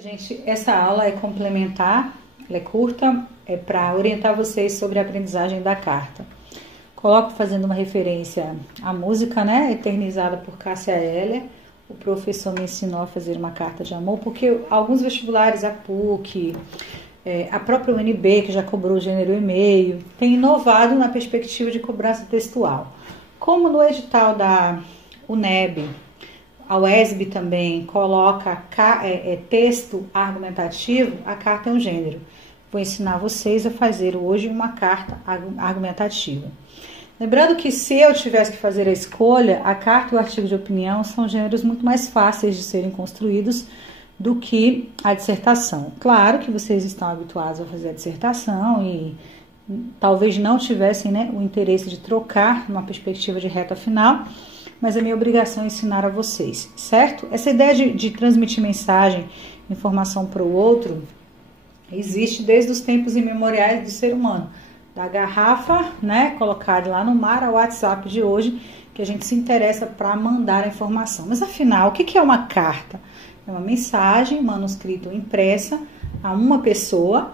Gente, essa aula é complementar, ela é curta, é para orientar vocês sobre a aprendizagem da carta. Coloco fazendo uma referência à música, né, eternizada por Cássia Eller. O professor me ensinou a fazer uma carta de amor, porque alguns vestibulares, a PUC, a própria UNB, que já cobrou o gênero e-mail, tem inovado na perspectiva de cobrança textual. Como no edital da UNEB, a UESB também coloca texto argumentativo, a carta é um gênero. Vou ensinar vocês a fazer hoje uma carta argumentativa. Lembrando que se eu tivesse que fazer a escolha, a carta e o artigo de opinião são gêneros muito mais fáceis de serem construídos do que a dissertação. Claro que vocês estão habituados a fazer a dissertação e talvez não tivessem, né, o interesse de trocar numa perspectiva de reta final, mas é minha obrigação ensinar a vocês, certo? Essa ideia de transmitir mensagem, informação para o outro, existe desde os tempos imemoriais do ser humano. Da garrafa, né, colocada lá no mar, ao WhatsApp de hoje, que a gente se interessa para mandar a informação. Mas afinal, o que é uma carta? É uma mensagem manuscrita ou impressa a uma pessoa.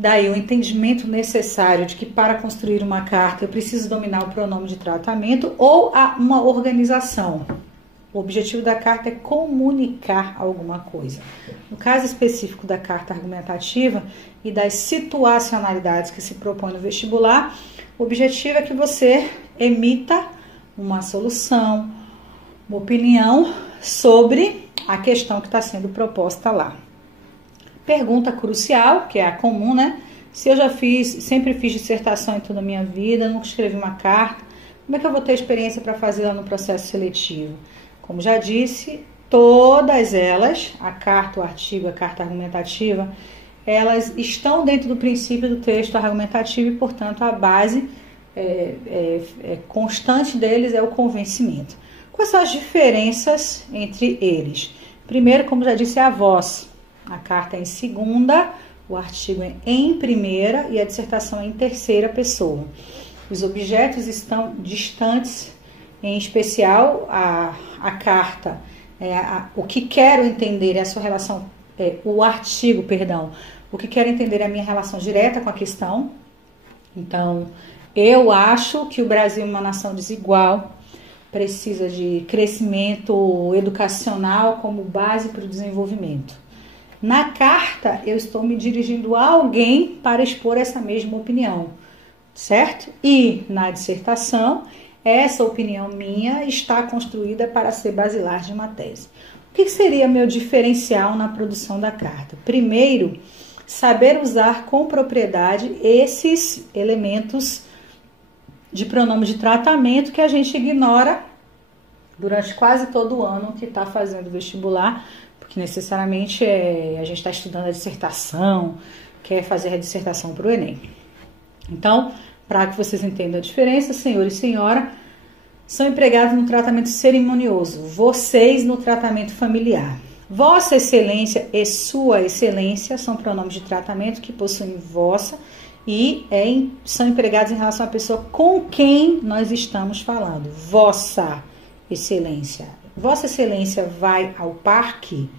Daí o entendimento necessário de que para construir uma carta eu preciso dominar o pronome de tratamento ou a uma organização. O objetivo da carta é comunicar alguma coisa. No caso específico da carta argumentativa e das situacionalidades que se propõe no vestibular, o objetivo é que você emita uma solução, uma opinião sobre a questão que está sendo proposta lá. Pergunta crucial, que é a comum, né? Se eu sempre fiz dissertação em toda a minha vida, nunca escrevi uma carta, como é que eu vou ter experiência para fazê-la no processo seletivo? Como já disse, todas elas, a carta, o artigo, a carta argumentativa, elas estão dentro do princípio do texto argumentativo e, portanto, a base constante deles é o convencimento. Quais são as diferenças entre eles? Primeiro, como já disse, é a voz. A carta é em segunda, o artigo é em primeira e a dissertação é em terceira pessoa. Os objetos estão distantes, em especial a carta, o que quero entender é a sua relação, o artigo, perdão, o que quero entender é a minha relação direta com a questão. Então, eu acho que o Brasil é uma nação desigual, precisa de crescimento educacional como base para o desenvolvimento. Na carta, eu estou me dirigindo a alguém para expor essa mesma opinião, certo? E na dissertação, essa opinião minha está construída para ser basilar de uma tese. O que seria meu diferencial na produção da carta? Primeiro, saber usar com propriedade esses elementos de pronome de tratamento que a gente ignora durante quase todo o ano que está fazendo vestibular, porque necessariamente a gente está estudando a dissertação, quer fazer a dissertação para o Enem. Então, para que vocês entendam a diferença, senhor e senhora são empregados no tratamento cerimonioso, vocês no tratamento familiar. Vossa Excelência e Sua Excelência são pronomes de tratamento que possuem vossa e são empregados em relação à pessoa com quem nós estamos falando. Vossa Excelência. Vossa Excelência vai ao parque?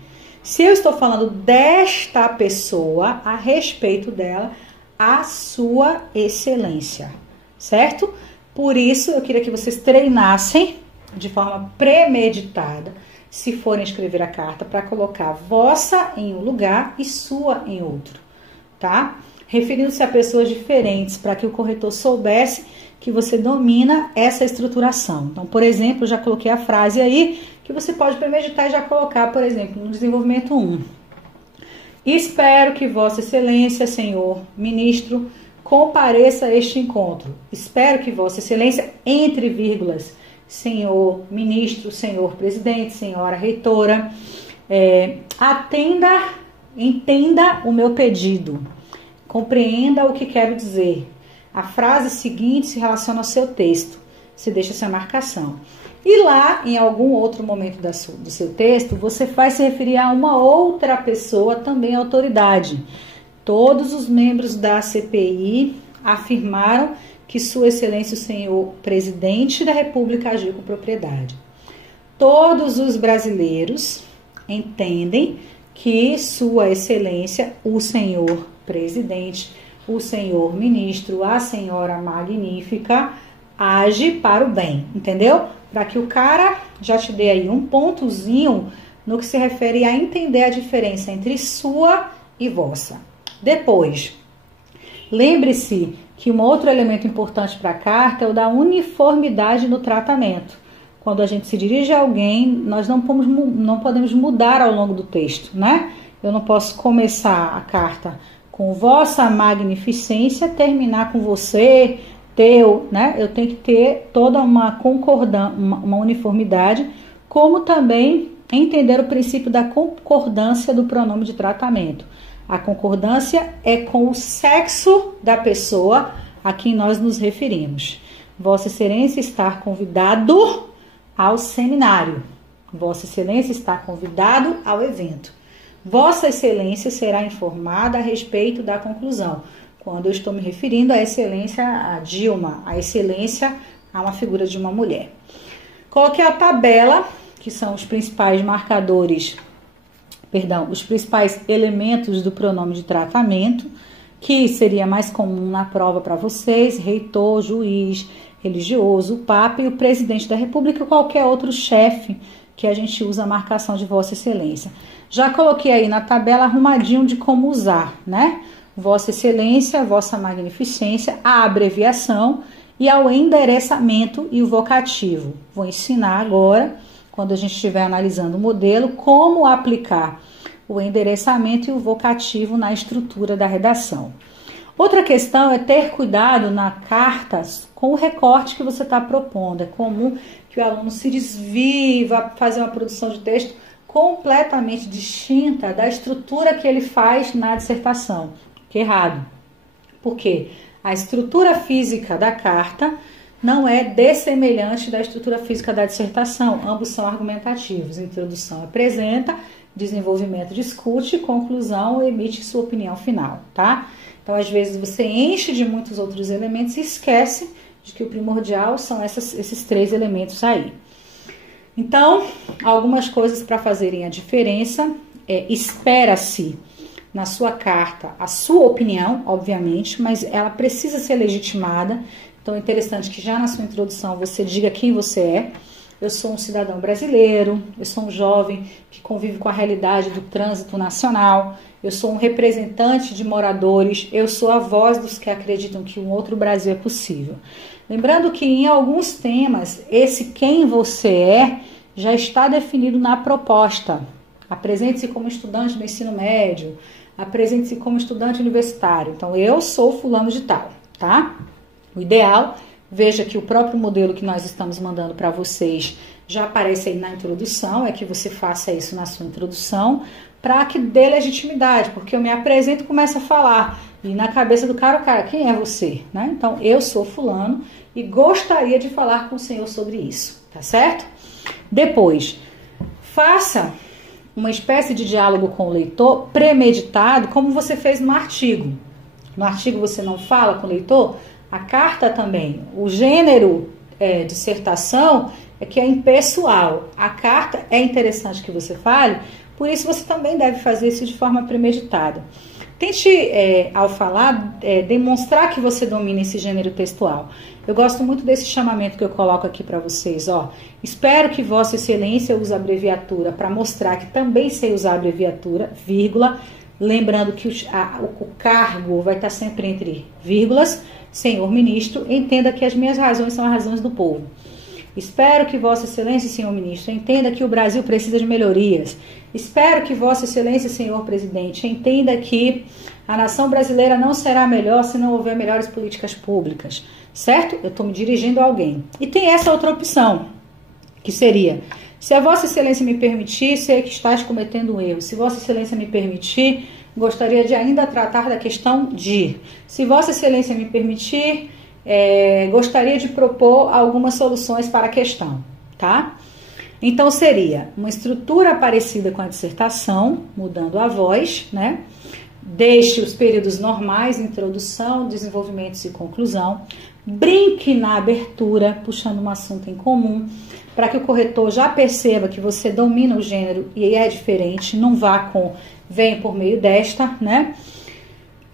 Se eu estou falando desta pessoa, a respeito dela, a Sua Excelência, certo? Por isso, eu queria que vocês treinassem de forma premeditada, se forem escrever a carta, para colocar vossa em um lugar e sua em outro, tá? Referindo-se a pessoas diferentes, para que o corretor soubesse que você domina essa estruturação. Então, por exemplo, já coloquei a frase aí, que você pode premeditar e já colocar, por exemplo, no desenvolvimento 1. Espero que Vossa Excelência, senhor ministro, compareça a este encontro. Espero que Vossa Excelência, entre vírgulas, senhor ministro, senhor presidente, senhora reitora, entenda o meu pedido, compreenda o que quero dizer. A frase seguinte se relaciona ao seu texto, você deixa essa marcação. E lá, em algum outro momento do seu texto, você vai se referir a uma outra pessoa, também autoridade. Todos os membros da CPI afirmaram que Sua Excelência o Senhor Presidente da República agiu com propriedade. Todos os brasileiros entendem que Sua Excelência, o senhor presidente, o senhor ministro, a senhora magnífica, age para o bem, entendeu? Para que o cara já te dê aí um pontozinho no que se refere a entender a diferença entre sua e vossa. Depois, lembre-se que um outro elemento importante para a carta é o da uniformidade no tratamento. Quando a gente se dirige a alguém, nós não podemos mudar ao longo do texto, né? Eu não posso começar a carta com vossa magnificência, terminar com você, teu, né? Eu tenho que ter toda uma concordância, uma uniformidade, como também entender o princípio da concordância do pronome de tratamento. A concordância é com o sexo da pessoa a quem nós nos referimos. Vossa Excelência está convidado ao seminário. Vossa Excelência está convidado ao evento. Vossa Excelência será informada a respeito da conclusão. Quando eu estou me referindo à excelência a Dilma, a excelência a uma figura de uma mulher. Coloquei a tabela, que são os principais marcadores, os principais elementos do pronome de tratamento, que seria mais comum na prova para vocês: reitor, juiz, religioso, o Papa e o presidente da República, ou qualquer outro chefe que a gente usa a marcação de Vossa Excelência. Já coloquei aí na tabela arrumadinho de como usar, né? Vossa Excelência, Vossa Magnificência, a abreviação e ao endereçamento e o vocativo. Vou ensinar agora, quando a gente estiver analisando o modelo, como aplicar o endereçamento e o vocativo na estrutura da redação. Outra questão é ter cuidado na carta com o recorte que você está propondo. É comum que o aluno se desvie, vá fazer uma produção de texto completamente distinta da estrutura que ele faz na dissertação. Que é errado. Por quê? A estrutura física da carta não é dessemelhante da estrutura física da dissertação. Ambos são argumentativos. Introdução apresenta, desenvolvimento discute, conclusão emite sua opinião final, tá? Então, às vezes, você enche de muitos outros elementos e esquece de que o primordial são esses três elementos aí. Então, algumas coisas para fazerem a diferença. Espera-se na sua carta a sua opinião, obviamente, mas ela precisa ser legitimada. Então, é interessante que já na sua introdução você diga quem você é. Eu sou um cidadão brasileiro, eu sou um jovem que convive com a realidade do trânsito nacional, eu sou um representante de moradores, eu sou a voz dos que acreditam que um outro Brasil é possível. Lembrando que em alguns temas, esse quem você é já está definido na proposta. Apresente-se como estudante do ensino médio, apresente-se como estudante universitário. Então, eu sou fulano de tal, tá? O ideal, veja que o próprio modelo que nós estamos mandando para vocês já aparece aí na introdução, é que você faça isso na sua introdução, para que dê legitimidade, porque eu me apresento e começo a falar, e na cabeça do cara, quem é você? Né? Então, eu sou fulano e gostaria de falar com o senhor sobre isso, tá certo? Depois, faça uma espécie de diálogo com o leitor premeditado, como você fez no artigo. No artigo você não fala com o leitor, a carta também. O gênero dissertação é que é impessoal. A carta é interessante que você fale, por isso você também deve fazer isso de forma premeditada. Tente, ao falar, demonstrar que você domina esse gênero textual. Eu gosto muito desse chamamento que eu coloco aqui para vocês, ó. Espero que Vossa Excelência use a abreviatura para mostrar que também sei usar a abreviatura, vírgula, lembrando que o cargo vai estar sempre entre vírgulas. Senhor Ministro, entenda que as minhas razões são as razões do povo. Espero que Vossa Excelência, Senhor Ministro, entenda que o Brasil precisa de melhorias. Espero que Vossa Excelência, Senhor Presidente, entenda que a nação brasileira não será melhor se não houver melhores políticas públicas. Certo? Eu estou me dirigindo a alguém. E tem essa outra opção, que seria: se a Vossa Excelência me permitir, sei que estás cometendo um erro. Se Vossa Excelência me permitir, gostaria de ainda tratar da questão de. Se Vossa Excelência me permitir, gostaria de propor algumas soluções para a questão, tá? Então, seria uma estrutura parecida com a dissertação, mudando a voz, né? Deixe os períodos normais, introdução, desenvolvimento e conclusão. brinque na abertura, puxando um assunto em comum, para que o corretor já perceba que você domina o gênero e é diferente, não vá com vem por meio desta, né?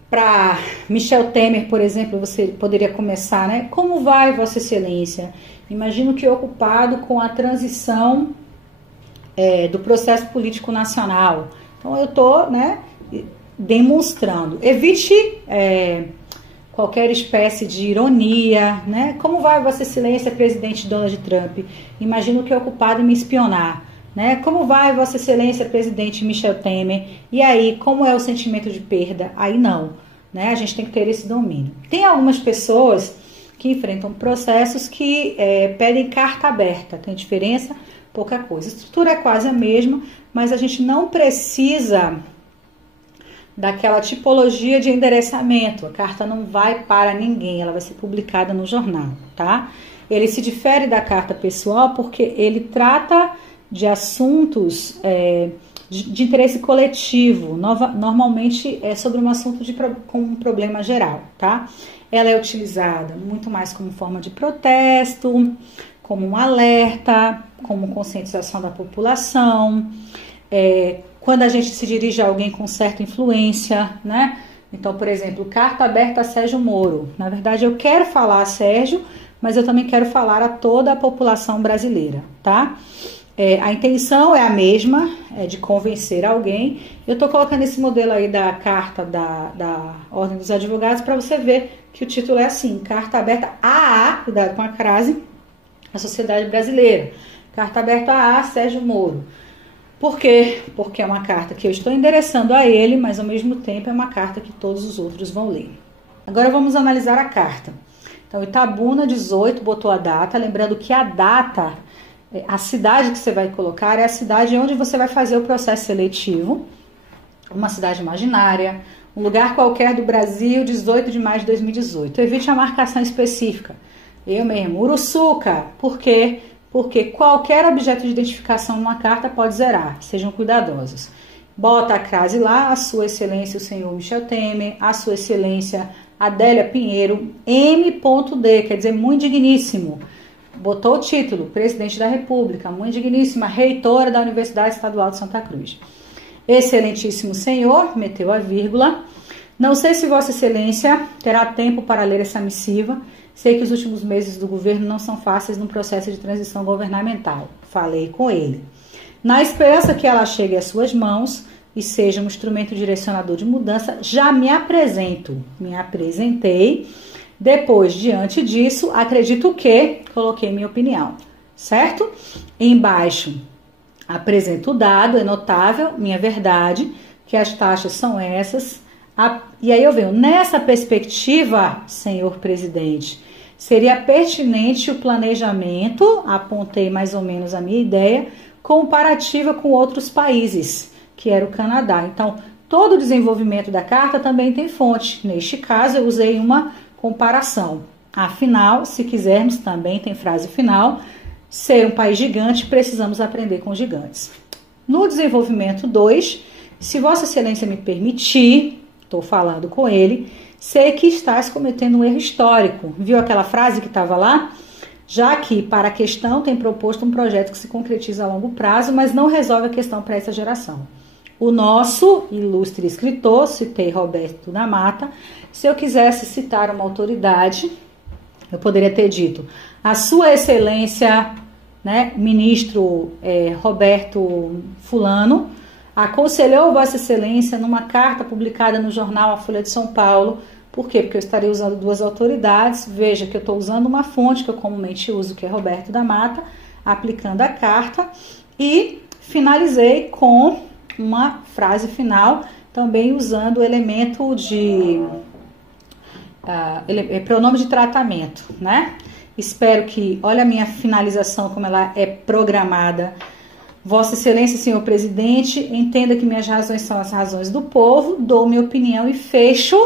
Para Michel Temer, por exemplo, você poderia começar, né? Como vai, Vossa Excelência? Imagino que ocupado com a transição do processo político nacional. Então, eu estou, né, demonstrando. Evite qualquer espécie de ironia, né? Como vai, Vossa Excelência, presidente Donald Trump? Imagino que é ocupado em me espionar. Né? Como vai, Vossa Excelência, presidente Michel Temer? E aí, como é o sentimento de perda? Aí não, né? A gente tem que ter esse domínio. Tem algumas pessoas que enfrentam processos que pedem carta aberta. Tem diferença? Pouca coisa. A estrutura é quase a mesma, mas a gente não precisa daquela tipologia de endereçamento. A carta não vai para ninguém, ela vai ser publicada no jornal, tá? Ele se difere da carta pessoal porque ele trata de assuntos de interesse coletivo, normalmente é sobre um assunto com um problema geral, tá? Ela é utilizada muito mais como forma de protesto, como um alerta, como conscientização da população, quando a gente se dirige a alguém com certa influência, né? Então, por exemplo, carta aberta a Sérgio Moro. Na verdade, eu quero falar a Sérgio, mas eu também quero falar a toda a população brasileira, tá? A intenção é a mesma, de convencer alguém. Eu estou colocando esse modelo aí da carta da Ordem dos Advogados para você ver que o título é assim, carta aberta a, cuidado com a crase, a sociedade brasileira. Carta aberta a Sérgio Moro. Por quê? Porque é uma carta que eu estou endereçando a ele, mas ao mesmo tempo é uma carta que todos os outros vão ler. Agora vamos analisar a carta. Então, Itabuna 18 botou a data, lembrando que a data, a cidade que você vai colocar é a cidade onde você vai fazer o processo seletivo, uma cidade imaginária, um lugar qualquer do Brasil, 18 de maio de 2018. Evite a marcação específica. Eu mesmo, Uruçuca. Por quê? Porque qualquer objeto de identificação numa carta pode zerar. Sejam cuidadosos. Bota a crase lá, a sua excelência, o senhor Michel Temer, a sua excelência Adélia Pinheiro, M.D, quer dizer, muito digníssimo. Botou o título, presidente da República, muito digníssima, reitora da Universidade Estadual de Santa Cruz. Excelentíssimo senhor, meteu a vírgula. Não sei se Vossa Excelência terá tempo para ler essa missiva. Sei que os últimos meses do governo não são fáceis no processo de transição governamental. Falei com ele. Na esperança que ela chegue às suas mãos e seja um instrumento direcionador de mudança, já me apresento. Me apresentei. Depois, diante disso, acredito que coloquei minha opinião, certo? Embaixo, apresento o dado, é notável, minha verdade, que as taxas são essas. E aí eu venho, nessa perspectiva, senhor presidente, seria pertinente o planejamento, apontei mais ou menos a minha ideia, comparativa com outros países, que era o Canadá. Então, todo o desenvolvimento da carta também tem fonte. Neste caso, eu usei uma comparação. Afinal, se quisermos, também tem frase final, ser um país gigante, precisamos aprender com gigantes. No desenvolvimento 2, se Vossa Excelência me permitir, estou falando com ele, sei que estás cometendo um erro histórico. Viu aquela frase que estava lá? Já que, para a questão, tem proposto um projeto que se concretiza a longo prazo, mas não resolve a questão para essa geração. O nosso ilustre escritor, citei Roberto da Mata, se eu quisesse citar uma autoridade, eu poderia ter dito, a sua excelência, né, ministro Roberto Fulano, aconselhou Vossa Excelência numa carta publicada no jornal A Folha de São Paulo. Por quê? Porque eu estarei usando duas autoridades. Veja que eu estou usando uma fonte que eu comumente uso, que é Roberto da Mata, aplicando a carta. E finalizei com uma frase final, também usando o elemento de pronome de tratamento, né? Espero que, olha a minha finalização como ela é programada. Vossa Excelência, senhor presidente, entenda que minhas razões são as razões do povo, dou minha opinião e fecho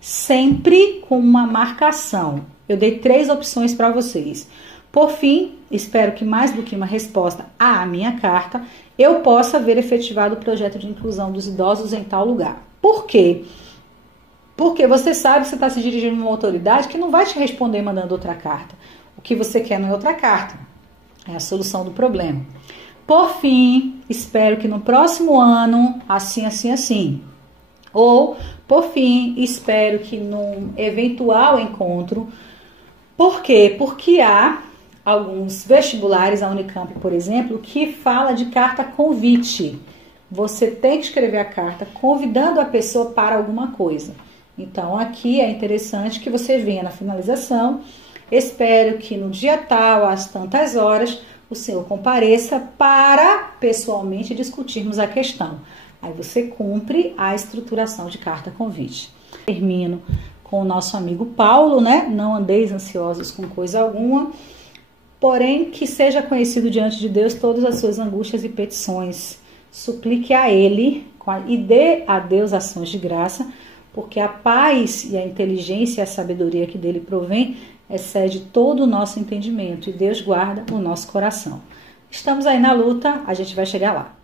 sempre com uma marcação. Eu dei 3 opções para vocês. Por fim, espero que mais do que uma resposta à minha carta, eu possa ver efetivado o projeto de inclusão dos idosos em tal lugar. Por quê? Porque você sabe que você está se dirigindo a uma autoridade que não vai te responder mandando outra carta. O que você quer não é outra carta, é a solução do problema. Por fim, espero que no próximo ano, assim, assim, assim. Ou, por fim, espero que num eventual encontro. Por quê? Porque há alguns vestibulares, a Unicamp, por exemplo, que fala de carta convite. Você tem que escrever a carta convidando a pessoa para alguma coisa. Então, aqui é interessante que você venha na finalização. Espero que no dia tal, às tantas horas, o senhor compareça para pessoalmente discutirmos a questão. Aí você cumpre a estruturação de carta convite. Termino com o nosso amigo Paulo, né? Não andeis ansiosos com coisa alguma, porém que seja conhecido diante de Deus todas as suas angústias e petições. Suplique a Ele e dê a Deus ações de graça, porque a paz e a inteligência e a sabedoria que dele provém excede todo o nosso entendimento e Deus guarda o nosso coração. Estamos aí na luta, a gente vai chegar lá.